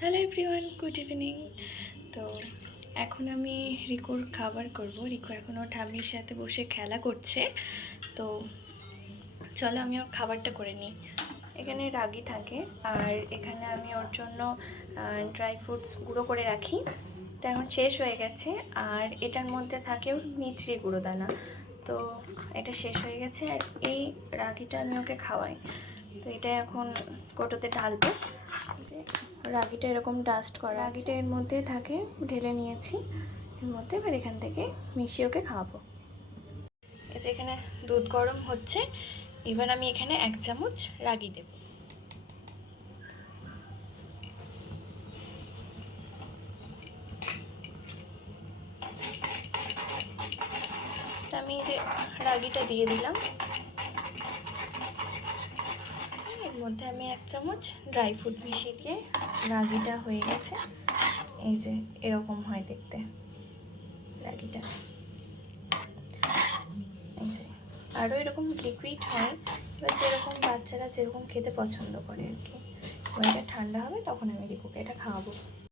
Hello everyone, good evening. তো এখন আমি রিকুর খাবার করব। রিকু এখন ওর ঠাম্মির সাথে বসে খেলা করছে। তো চলো আমি ওর খাবারটা করে নিই। এখানে রাগি থাকে আর এখানে আমি ওর জন্য ড্রাই ফ্রুটস গুঁড়ো করে রাখি। তো এখন শেষ হয়ে গেছে। আর এটার মধ্যে থাকে ওর মিছরি গুঁড়ো দানা। তো এটা শেষ হয়ে গেছে আর এই রাগিটা আমি ওকে খাওয়াই। তো এটা এখন কোটোতে ঢালবো। যে রাগিটা এরকম ডাস্ট করা, রাগিটা এর মধ্যে থাকে, ঢেলে নিয়েছি এর মধ্যে। এবার এখান থেকে মিশিয়ে ওকে খাওয়াবো। এই যে এখানে দুধ গরম হচ্ছে, এবার আমি এখানে 1 চামচ রাগি দেব। আমি এই যে রাগিটা দিয়ে দিলাম। এর মধ্যে আমি 1 চামচ ড্রাই ফ্রুট মিশিয়ে দিয়ে রাগিটা হয়ে গেছে। এই যে এরকম হয় দেখতে রাগিটা। এই যে আরও এরকম লিকুইড হয়। এবার যেরকম বাচ্চারা যেরকম খেতে পছন্দ করে আর কি। এবার এটা ঠান্ডা হবে তখন আমি রিকুকে এটা খাওয়াবো।